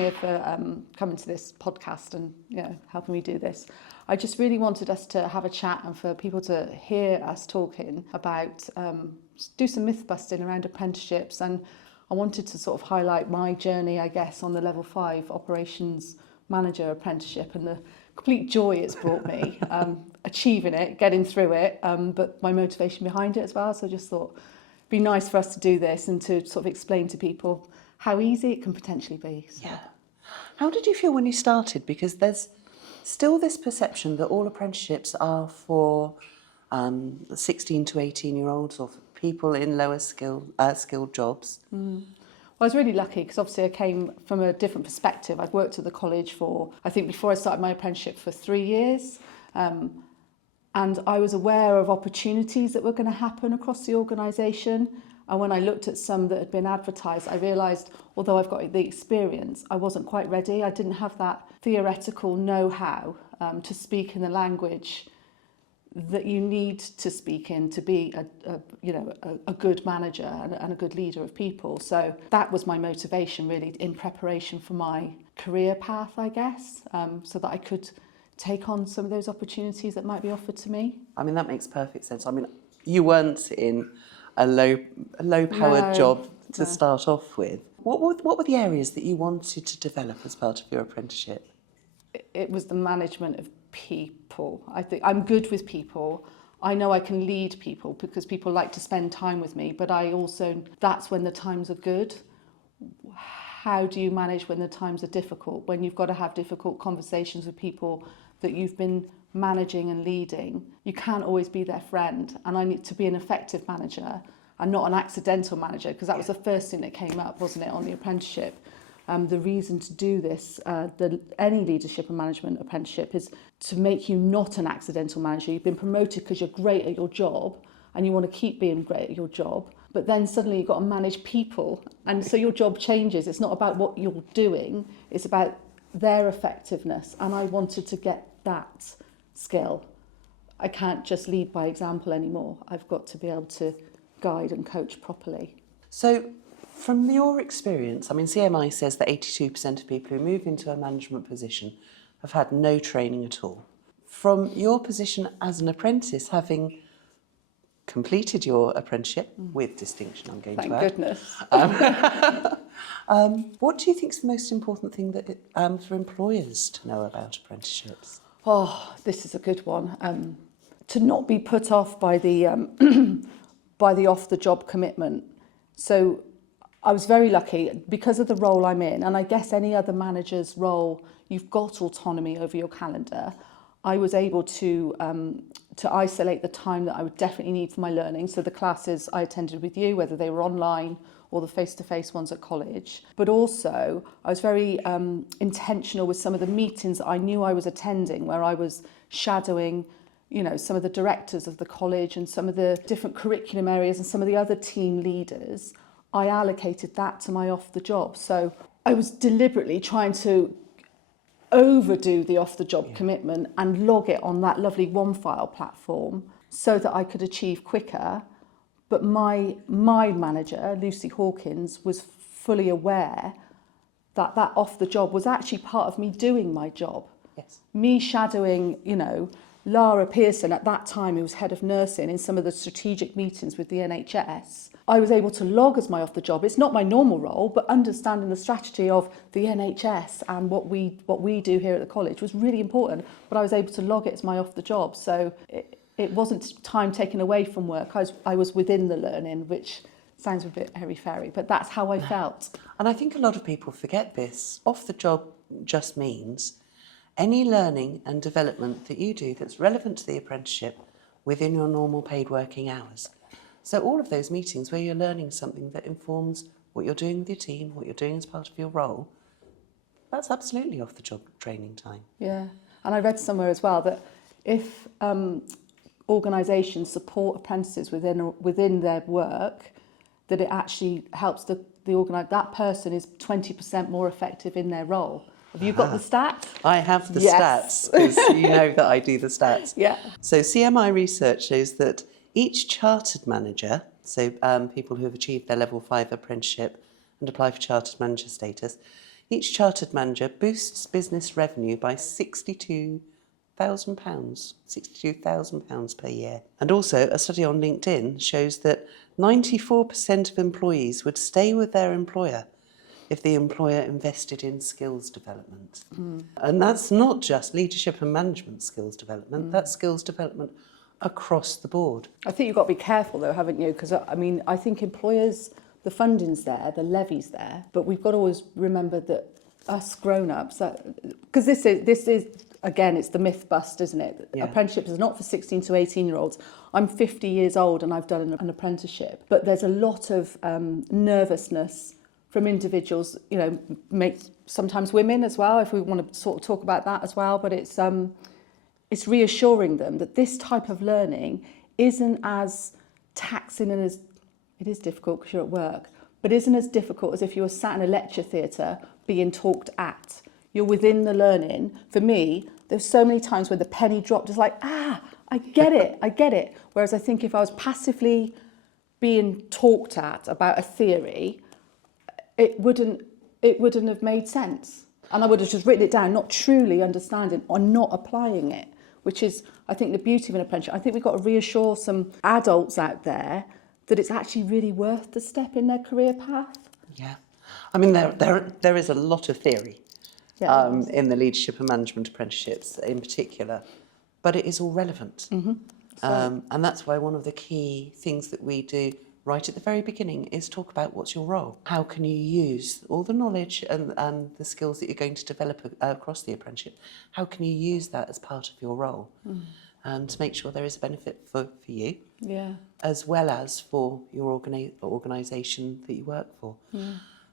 Meiah, for coming to this podcast and helping me do this. I just really wanted us to have a chat and for people to hear us talking about, do some myth busting around apprenticeships, and I wanted to sort of highlight my journey, I guess, on the level 5 operations manager apprenticeship and the complete joy it's brought me, achieving it, getting through it, but my motivation behind it as well. So I just thought it'd be nice for us to do this and to sort of explain to people how easy it can potentially be. So. Yeah. How did you feel when you started? Because there's still this perception that all apprenticeships are for 16 to 18-year-olds or for people in lower skilled jobs. Well, I was really lucky because obviously I came from a different perspective. I've worked at the college for, I think before I started my apprenticeship, for 3 years. And I was aware of opportunities that were going to happen across the organisation. And when I looked at some that had been advertised, I realised, although I've got the experience, I wasn't quite ready. I didn't have that theoretical know-how to speak in the language that you need to speak in to be a good manager and a good leader of people. So that was my motivation really in preparation for my career path, I guess, so that I could take on some of those opportunities that might be offered to me. I mean, that makes perfect sense. I mean, you weren't in a low-powered job to start off with. What were the areas that you wanted to develop as part of your apprenticeship? It was the management of people. I think I'm good with people. I know I can lead people because people like to spend time with me, but I also, that's when the times are good. How do you manage when the times are difficult? When you've got to have difficult conversations with people that you've been managing and leading, you can't always be their friend. And I need to be an effective manager and not an accidental manager, because that was the first thing that came up, wasn't it, on the apprenticeship. The reason to do this, any leadership and management apprenticeship, is to make you not an accidental manager. You've been promoted because you're great at your job and you want to keep being great at your job, but then suddenly you've got to manage people, and so your job changes. It's not about what you're doing, it's about their effectiveness, and I wanted to get that skill. I can't just lead by example anymore. I've got to be able to guide and coach properly. So from your experience, I mean, CMI says that 82% of people who move into a management position have had no training at all. From your position as an apprentice, having completed your apprenticeship with distinction, I'm going to add. Thank goodness. What do you think is the most important thing that for employers to know about apprenticeships? Oh, this is a good one. To not be put off by the by the off-the-job commitment. So I was very lucky because of the role I'm in, and I guess any other manager's role, you've got autonomy over your calendar. I was able to isolate the time that I would definitely need for my learning. So the classes I attended with you, whether they were online or the face-to-face ones at college. But also, I was very intentional with some of the meetings that I knew I was attending, where I was shadowing, some of the directors of the college and some of the different curriculum areas and some of the other team leaders. I allocated that to my off-the-job. So I was deliberately trying to overdo the off-the-job commitment and log it on that lovely OneFile platform so that I could achieve quicker. But my manager, Lucy Hawkins, was fully aware that that off-the-job was actually part of me doing my job. Yes. Me shadowing, Lara Pearson at that time, who was head of nursing, in some of the strategic meetings with the NHS. I was able to log as my off-the-job. It's not my normal role, but understanding the strategy of the NHS and what we do here at the college was really important. But I was able to log it as my off-the-job. So it wasn't time taken away from work. I was within the learning, which sounds a bit airy-fairy, but that's how I felt. And I think a lot of people forget this. Off-the-job just means any learning and development that you do that's relevant to the apprenticeship within your normal paid working hours. So all of those meetings where you're learning something that informs what you're doing with your team, what you're doing as part of your role, that's absolutely off-the-job training time. Yeah, and I read somewhere as well that if organisations support apprentices within their work, that it actually helps that person is 20% more effective in their role. Have you got the stats? I have the Yes. stats, because you know that I do the stats. Yeah. So CMI research shows that each chartered manager, so people who have achieved their level 5 apprenticeship and apply for chartered manager status, Each chartered manager boosts business revenue by £62,000 per year. And also, a study on LinkedIn shows that 94% of employees would stay with their employer if the employer invested in skills development. And that's not just leadership and management skills development, that's skills development across the board. I think you've got to be careful though, haven't you? Because I mean, I think employers, the funding's there, the levy's there, but we've got to always remember that us grown-ups, because this is again, it's the myth bust, isn't it? Yeah. Apprenticeships is not for 16 to 18-year-olds. I'm 50 years old and I've done an apprenticeship, but there's a lot of nervousness from individuals, you know, sometimes women as well, if we want to sort of talk about that as well, but it's reassuring them that this type of learning isn't as taxing and as, it is difficult because you're at work, but isn't as difficult as if you were sat in a lecture theatre being talked at. You're within the learning. For me, there's so many times where the penny dropped, it's like, I get it, I get it. Whereas I think if I was passively being talked at about a theory, it wouldn't have made sense. And I would have just written it down, not truly understanding or not applying it, which is, I think, the beauty of an apprenticeship. I think we've got to reassure some adults out there that it's actually really worth the step in their career path. Yeah. I mean, there is a lot of theory in the leadership and management apprenticeships in particular, but it is all relevant. Mm-hmm. And that's why one of the key things that we do right at the very beginning is talk about what's your role. How can you use all the knowledge and the skills that you're going to develop across the apprenticeship? How can you use that as part of your role to make sure there is a benefit for you, as well as for your organisation that you work for?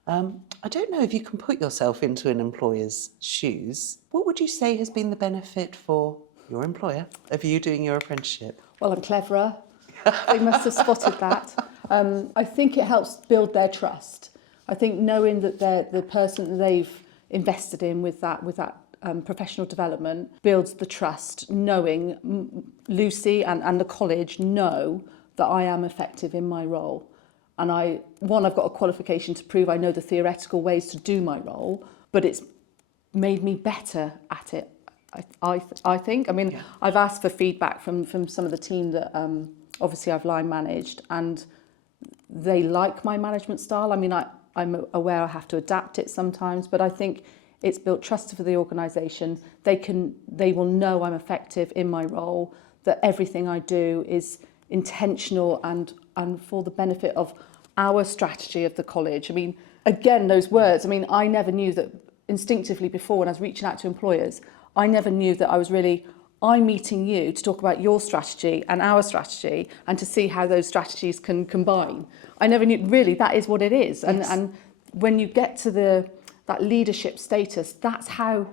I don't know if you can put yourself into an employer's shoes. What would you say has been the benefit for your employer of you doing your apprenticeship? Well, I'm cleverer. They must have spotted that. I think it helps build their trust. I think knowing that the person that they've invested in with that professional development builds the trust, knowing Lucy and the college know that I am effective in my role. And I've got a qualification to prove I know the theoretical ways to do my role, but it's made me better at it, I think. I mean, I've asked for feedback from some of the team that obviously I've line managed, and they like my management style. I mean, I'm aware I have to adapt it sometimes, but I think it's built trust for the organisation. They will know I'm effective in my role, that everything I do is intentional and for the benefit of our strategy of the college. I mean, again, those words, I mean, I never knew that instinctively before when I was reaching out to employers, I never knew that I'm meeting you to talk about your strategy and our strategy and to see how those strategies can combine. I never knew, really, that is what it is. Yes. And when you get to that leadership status, that's how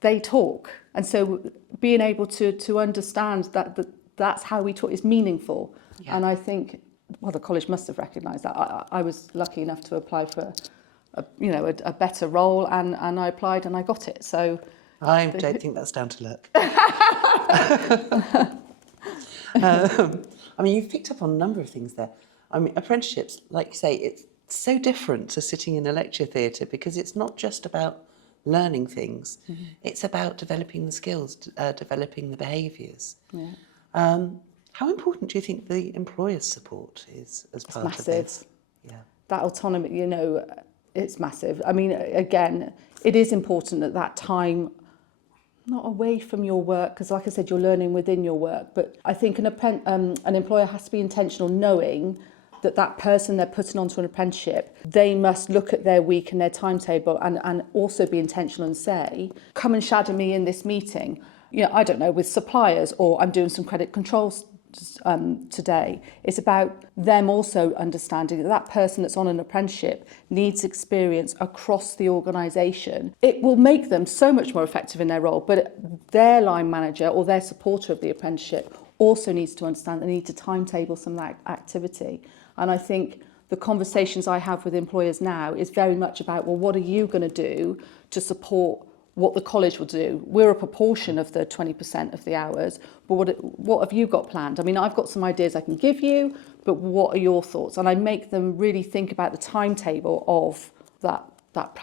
they talk. And so being able to understand that's how we talk is meaningful. Yeah. And I think, well, the college must have recognised that. I was lucky enough to apply for a better role, and I applied and I got it. So I don't think that's down to luck. I mean, you've picked up on a number of things there. I mean, apprenticeships, like you say, it's so different to sitting in a lecture theatre because it's not just about learning things. Mm-hmm. It's about developing the skills, developing the behaviours. Yeah. How important do you think the employer's support is as part of this? Yeah. That autonomy, it's massive. I mean, again, it is important at that time, not away from your work, because like I said, you're learning within your work. But I think an employer has to be intentional, knowing that person they're putting onto an apprenticeship, they must look at their week and their timetable and also be intentional and say, come and shadow me in this meeting. I don't know, with suppliers, or I'm doing some credit controls today. It's about them also understanding that person that's on an apprenticeship needs experience across the organisation. It will make them so much more effective in their role, but their line manager or their supporter of the apprenticeship also needs to understand they need to timetable some of that activity. And I think the conversations I have with employers now is very much about, well, what are you going to do to support what the college will do? We're a proportion of the 20% of the hours, but what have you got planned? I mean, I've got some ideas I can give you, but what are your thoughts? And I make them really think about the timetable of that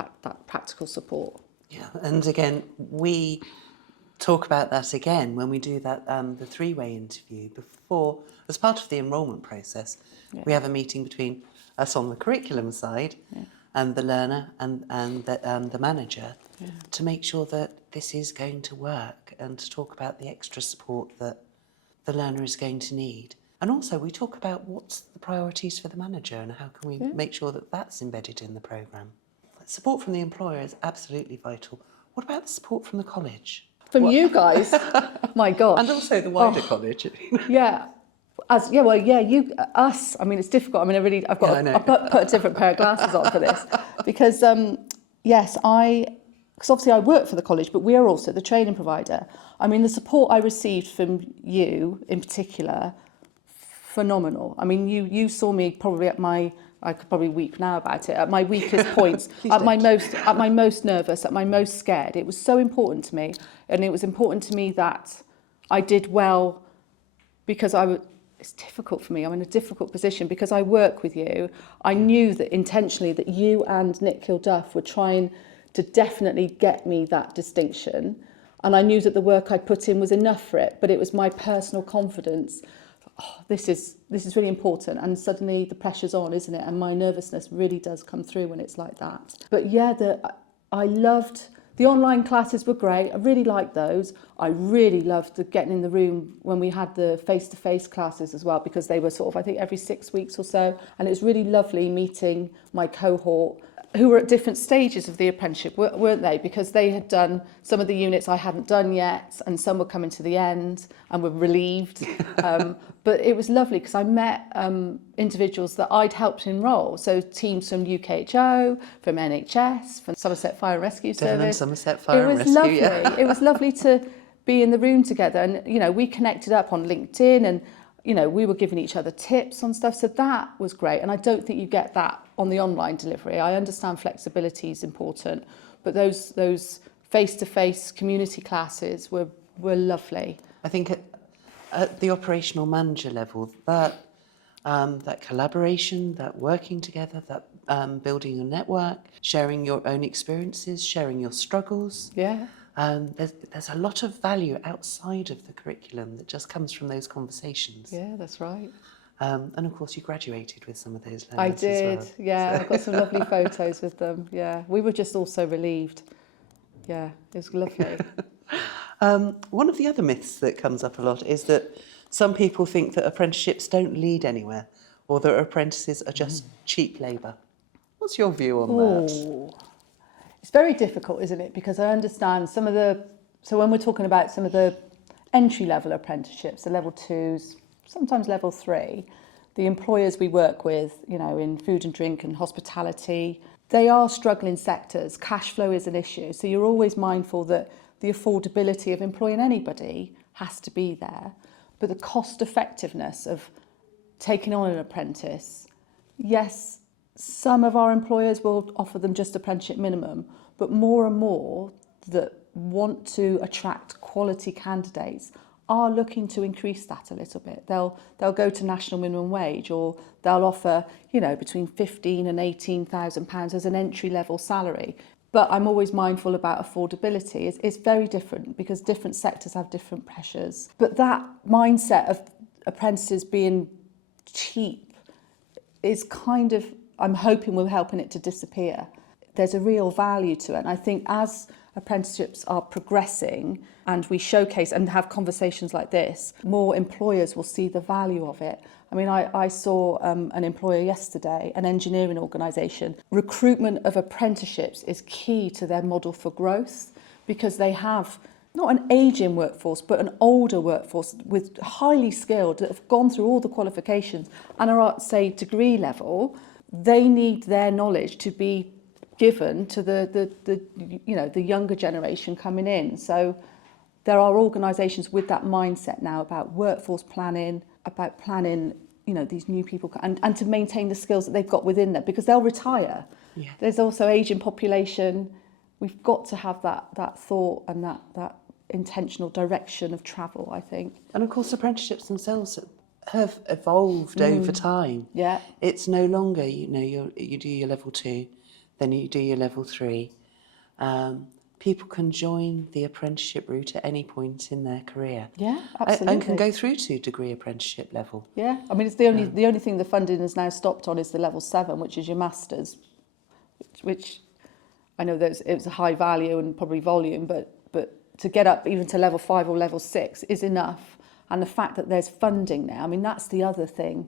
practical support. Yeah, and again, we talk about that again when we do that the three-way interview before, as part of the enrolment process. Yeah. We have a meeting between us on the curriculum side and the learner and the manager to make sure that this is going to work and to talk about the extra support that the learner is going to need. And also we talk about what's the priorities for the manager and how can we make sure that that's embedded in the programme. Support from the employer is absolutely vital. What about the support from the college? From you guys, my gosh. And also the wider college. Yeah. Us. I mean, it's difficult. I mean, I've got to put a different pair of glasses on for this because, because obviously I work for the college, but we are also the training provider. I mean, the support I received from you in particular, phenomenal. I mean, you saw me probably I could probably weep now about it, at my weakest points, at my most nervous, at my most scared. It was so important to me, and it was important to me that I did well because it's difficult for me. I'm in a difficult position because I work with you. I knew that intentionally that you and Nick Kilduff were trying to definitely get me that distinction. And I knew that the work I put in was enough for it, but it was my personal confidence. Oh, this is really important, and suddenly the pressure's on, isn't it? And my nervousness really does come through when it's like that. But yeah, I loved the online classes were great. I really liked those. I really loved getting in the room when we had the face-to-face classes as well, because they were sort of, I think, every 6 weeks or so, and it was really lovely meeting my cohort who were at different stages of the apprenticeship, weren't they? Because they had done some of the units I hadn't done yet, and some were coming to the end and were relieved. But it was lovely because I met individuals that I'd helped enrol. So teams from UKHO, from NHS, from Somerset Fire and Rescue Service. Somerset Fire and Rescue, lovely. yeah. It was lovely to be in the room together. And, we connected up on LinkedIn and, we were giving each other tips on stuff. So that was great. And I don't think you get that on the online delivery. I understand flexibility is important, but those face-to-face community classes were lovely. I think at the operational manager level, that collaboration, that working together, that building a network, sharing your own experiences, sharing your struggles. Yeah. There's a lot of value outside of the curriculum that just comes from those conversations. Yeah, that's right. And of course you graduated with some of those learners. I did, as well. yeah. I've got some lovely photos with them, yeah. We were just all so relieved. Yeah, it was lovely. One of the other myths that comes up a lot is that some people think that apprenticeships don't lead anywhere, or that apprentices are just cheap labour. What's your view on that? It's very difficult, isn't it? Because I understand so when we're talking about some of the entry-level apprenticeships, the level 2s, sometimes level 3, the employers we work with, in food and drink and hospitality, they are struggling sectors. Cash flow is an issue. So you're always mindful that the affordability of employing anybody has to be there. But the cost effectiveness of taking on an apprentice, yes, some of our employers will offer them just apprenticeship minimum, but more and more that want to attract quality candidates are looking to increase that a little bit. They'll go to national minimum wage, or they'll offer, between £15,000 and £18,000 as an entry-level salary. But I'm always mindful about affordability. It's very different because different sectors have different pressures. But that mindset of apprentices being cheap is kind of, I'm hoping we're helping it to disappear. There's a real value to it. And I think as apprenticeships are progressing and we showcase and have conversations like this, more employers will see the value of it. I mean, I saw an employer yesterday, an engineering organisation. Recruitment of apprenticeships is key to their model for growth because they have not an ageing workforce, but an older workforce with highly skilled that have gone through all the qualifications and are at, say, degree level. They need their knowledge to be given to the younger generation coming in. So there are organisations with that mindset now about workforce planning, about planning, these new people and to maintain the skills that they've got within them because they'll retire. Yeah. There's also ageing population. We've got to have that thought and that intentional direction of travel, I think. And of course, apprenticeships themselves have evolved over time. Yeah. It's no longer, you do your level 2, then you do your level 3. People can join the apprenticeship route at any point in their career. Yeah, absolutely. And can go through to degree apprenticeship level. Yeah, I mean, it's the only thing the funding has now stopped on is the level 7, which is your masters, which I know that it was a high value and probably volume, but to get up even to level 5 or level 6 is enough. And the fact that there's funding now, I mean, that's the other thing.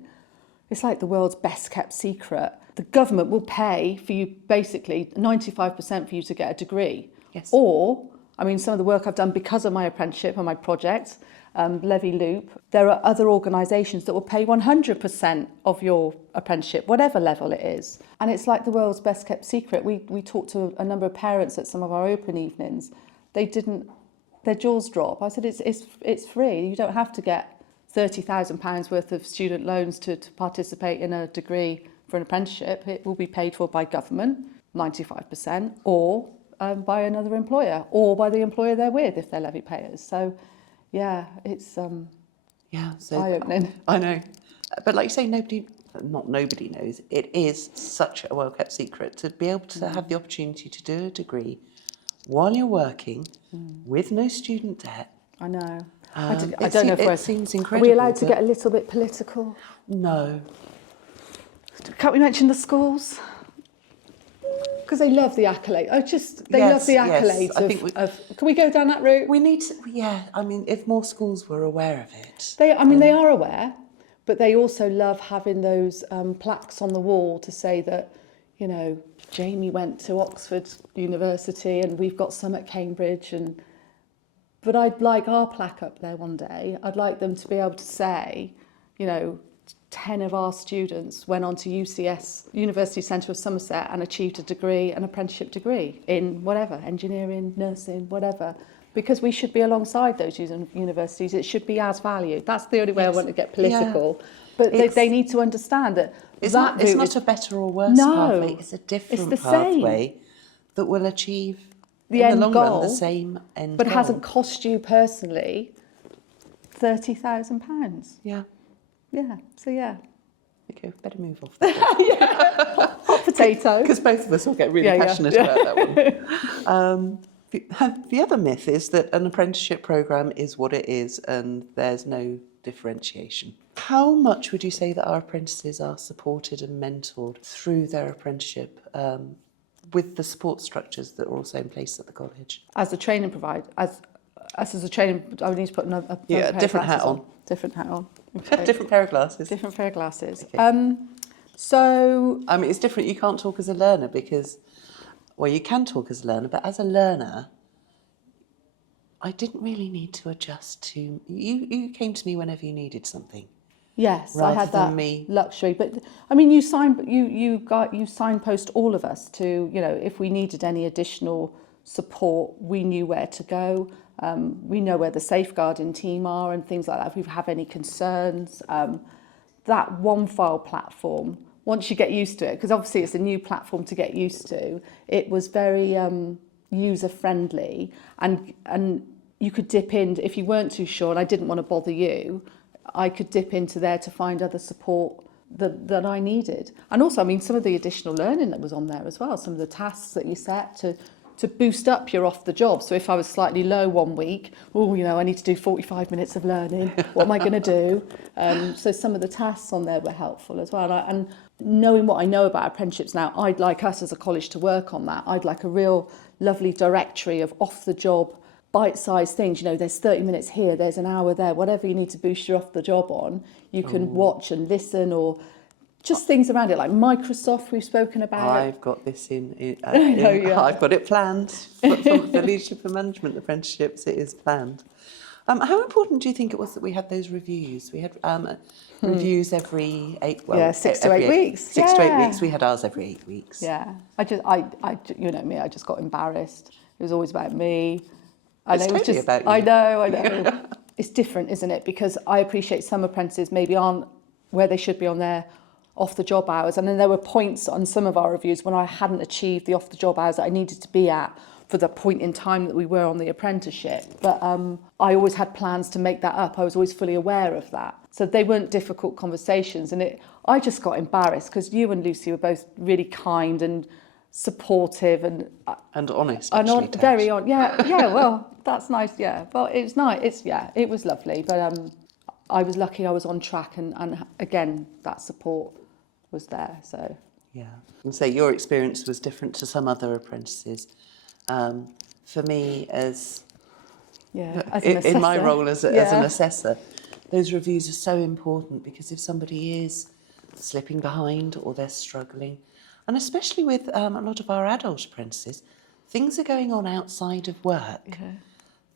It's like the world's best kept secret. The government will pay for you basically 95% for you to get a degree. Yes. Or, I mean, some of the work I've done because of my apprenticeship and my project, Levy Loop, there are other organisations that will pay 100% of your apprenticeship, whatever level it is. And it's like the world's best kept secret. We talked to a number of parents at some of our open evenings. Their jaws drop. I said, it's free. You don't have to get £30,000 worth of student loans to participate in a degree for an apprenticeship. It will be paid for by government, 95%, or by another employer, or by the employer they're with if they're levy payers. So, yeah, it's so eye-opening. I know. But like you say, nobody knows. It is such a well-kept secret to be able to have the opportunity to do a degree while you're working with no student debt. I know. I don't know if it seems incredible. Are we allowed to get a little bit political? No. Can't we mention the schools? Because they love the accolade. They love the accolades. Yes. Can we go down that route? We need to. Yeah. I mean, if more schools were aware of it. They are aware, but they also love having those plaques on the wall to say that, you know, Jamie went to Oxford University and we've got some at Cambridge. But I'd like our plaque up there one day. I'd like them to be able to say, you know, 10 of our students went on to UCS, University Centre of Somerset, and achieved a degree, an apprenticeship degree in whatever, engineering, nursing, whatever. Because we should be alongside those universities. It should be as valued. That's the only way I want to get political. Yeah. But they need to understand that it's not a better or worse pathway. It's a different pathway that will achieve the in end the long goal, run the same end but goal. Hasn't cost you personally £30,000. Yeah. Yeah. So yeah. Okay, better move off that. Hot potato. Because both of us will get really passionate about that one. The other myth is that an apprenticeship programme is what it is and there's no differentiation. How much would you say that our apprentices are supported and mentored through their apprenticeship with the support structures that are also in place at the college? As a training provider, as a training, I would need to put a different hat on. Different hat on. Okay. Different pair of glasses. Different pair of glasses. Okay. So... I mean, it's different. You can't talk as a learner because... Well, you can talk as a learner, but as a learner, I didn't really need to adjust to... You came to me whenever you needed something. Yes, I had that me. luxury. But, I mean, you signpost all of us to, you know, if we needed any additional support, we knew where to go. We know where the safeguarding team are and things like that. If we have any concerns, that one file platform, once you get used to it, because obviously it's a new platform to get used to, it was very user friendly, and you could dip in if you weren't too sure, and I didn't want to bother you, I could dip into there to find other support that I needed. And also, I mean, some of the additional learning that was on there as well, some of the tasks that you set to boost up your off the job. So if I was slightly low one week, you know, I need to do 45 minutes of learning. What am I going to do? So some of the tasks on there were helpful as well. And knowing what I know about apprenticeships now, I'd like us as a college to work on that. I'd like a real lovely directory of off the job, bite-sized things. You know, there's 30 minutes here, there's an hour there, whatever you need to boost your off the job on, you can watch and listen, or just things around it, like Microsoft we've spoken about. I've got this I've got it planned. For the leadership and management apprenticeships, it is planned. How important do you think it was that we had those reviews? We had reviews every 6 to 8 weeks. 6 to 8 weeks. We had ours every 8 weeks. Yeah. I you know me, I just got embarrassed. It was always about me. It's totally about you. I know. It's different, isn't it? Because I appreciate some apprentices maybe aren't where they should be on their off-the-job hours. And then there were points on some of our reviews when I hadn't achieved the off-the-job hours that I needed to be at for the point in time that we were on the apprenticeship. But I always had plans to make that up. I was always fully aware of that. So they weren't difficult conversations. And I just got embarrassed because you and Lucy were both really kind and supportive and honest, actually, Tash. very on. Yeah. Well, that's nice. Yeah. Well, it's nice. It was lovely. But I was lucky. I was on track, and again, that support was there. So yeah, and say your experience was different to some other apprentices. For me, as in my role as an assessor, those reviews are so important, because if somebody is slipping behind or they're struggling, and especially with a lot of our adult apprentices, things are going on outside of work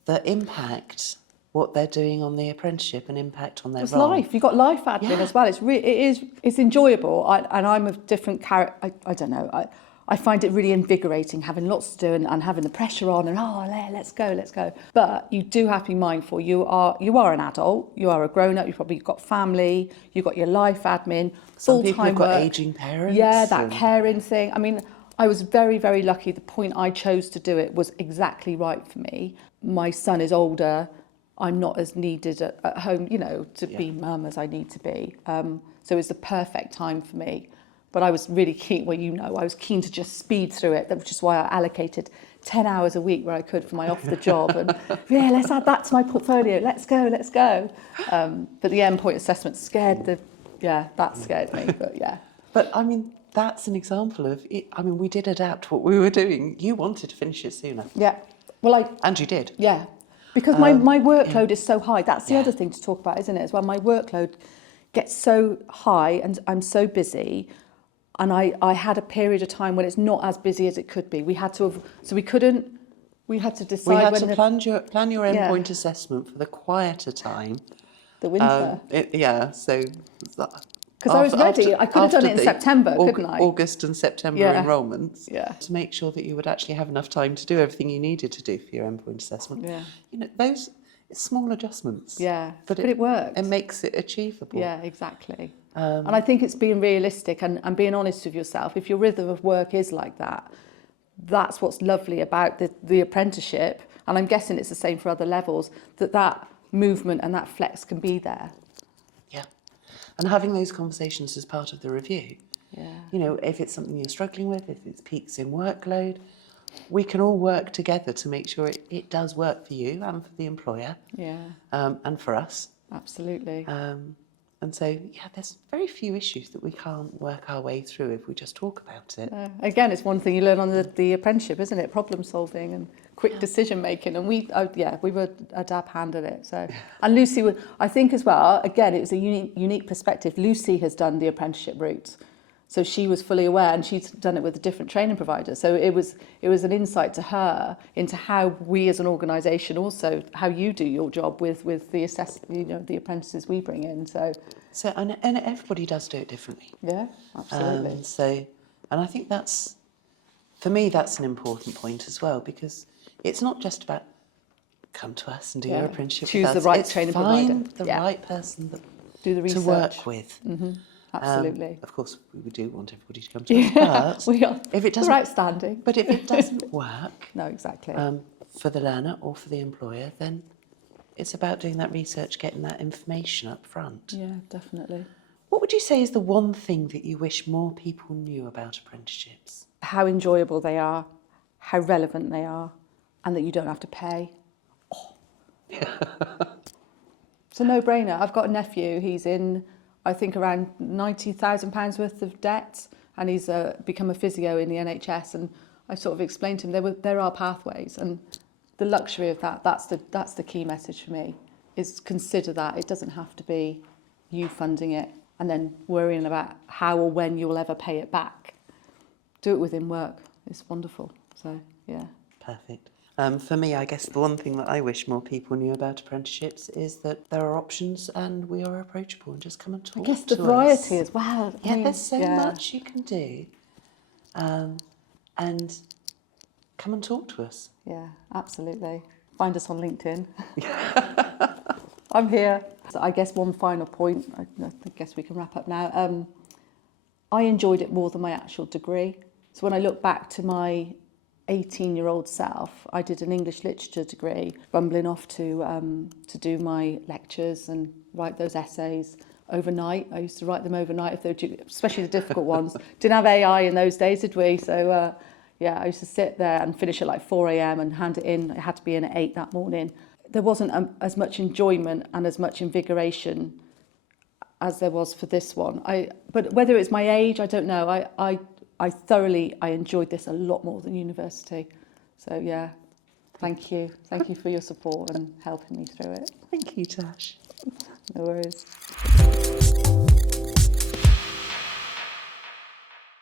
that impact what they're doing on the apprenticeship and impact on their role. Life. You've got life admin as well. It's enjoyable. And I'm a different character. I don't know. I find it really invigorating, having lots to do and having the pressure on and let's go. But you do have to be mindful. You are an adult. You are a grown up. You've probably got family. You've got your life admin. Some people have got ageing parents. Yeah, that caring thing. I mean, I was very, very lucky. The point I chose to do it was exactly right for me. My son is older. I'm not as needed at home, to be mum as I need to be. So it's the perfect time for me. But I was really keen, I was keen to just speed through it, which is why I allocated 10 hours a week where I could for my off the job. And let's add that to my portfolio. Let's go. But the endpoint assessment scared me, but yeah. But I mean, that's an example of it. I mean, we did adapt what we were doing. You wanted to finish it sooner. Yeah. Well, and you did. Yeah. Because my workload is so high. That's the other thing to talk about, isn't it? As well, my workload gets so high and I'm so busy. And I had a period of time when it's not as busy as it could be. We had to decide. We had to plan your endpoint assessment for the quieter time. The winter. So. Because I was ready. I could have done it in September, couldn't I? August and September enrolments. Yeah. To make sure that you would actually have enough time to do everything you needed to do for your endpoint assessment. Yeah. Those small adjustments. Yeah. But it works. It makes it achievable. Yeah, exactly. And I think it's being realistic and being honest with yourself. If your rhythm of work is like that, that's what's lovely about the apprenticeship. And I'm guessing it's the same for other levels, that movement and that flex can be there. Yeah. And having those conversations as part of the review. Yeah. If it's something you're struggling with, if it's peaks in workload, we can all work together to make sure it does work for you and for the employer. Yeah. And for us. Absolutely. And so, there's very few issues that we can't work our way through if we just talk about it. Again, it's one thing you learn on the apprenticeship, isn't it? Problem solving and quick decision making. And we were a dab hand at it. So, and Lucy, I think as well, again, it was a unique perspective. Lucy has done the apprenticeship route. So she was fully aware, and she's done it with a different training provider. So it was an insight to her into how we as an organisation, also how you do your job with the the apprentices we bring in. So and everybody does do it differently. Yeah, absolutely. And I think for me that's an important point as well, because it's not just about come to us and do your apprenticeship. Choose the right training provider, the right person do the research to work with. Mm-hmm. Absolutely. Of course, we do want everybody to come to us, but we are. If it doesn't, we're outstanding. But if it doesn't work, no, exactly, for the learner or for the employer, then it's about doing that research, getting that information up front. Yeah, definitely. What would you say is the one thing that you wish more people knew about apprenticeships? How enjoyable they are, how relevant they are, and that you don't have to pay. It's a no-brainer. I've got a nephew. He's in, I think, around £90,000 worth of debt, and he's become a physio in the NHS. And I sort of explained to him there are pathways, and the luxury of that's the key message for me, is consider that it doesn't have to be you funding it and then worrying about how or when you'll ever pay it back. Do it within work. It's wonderful. So yeah. Perfect. For me, I guess the one thing that I wish more people knew about apprenticeships is that there are options and we are approachable, and just come and talk to us. I guess the variety as well. There's so much you can do. And come and talk to us. Yeah, absolutely. Find us on LinkedIn. I'm here. So I guess one final point, I guess we can wrap up now. I enjoyed it more than my actual degree. So when I look back to my 18-year-old self, I did an English literature degree, rumbling off to do my lectures and write those essays overnight. I used to write them overnight, especially the difficult ones. Didn't have AI in those days, did we? So Yeah, I used to sit there and finish at like 4 a.m. and hand it in. It had to be in at 8 that morning. There wasn't as much enjoyment and as much invigoration as there was for this one. But whether it's my age, I don't know. I thoroughly enjoyed this a lot more than university. So yeah, thank you. Thank you for your support and helping me through it. Thank you, Tash. No worries.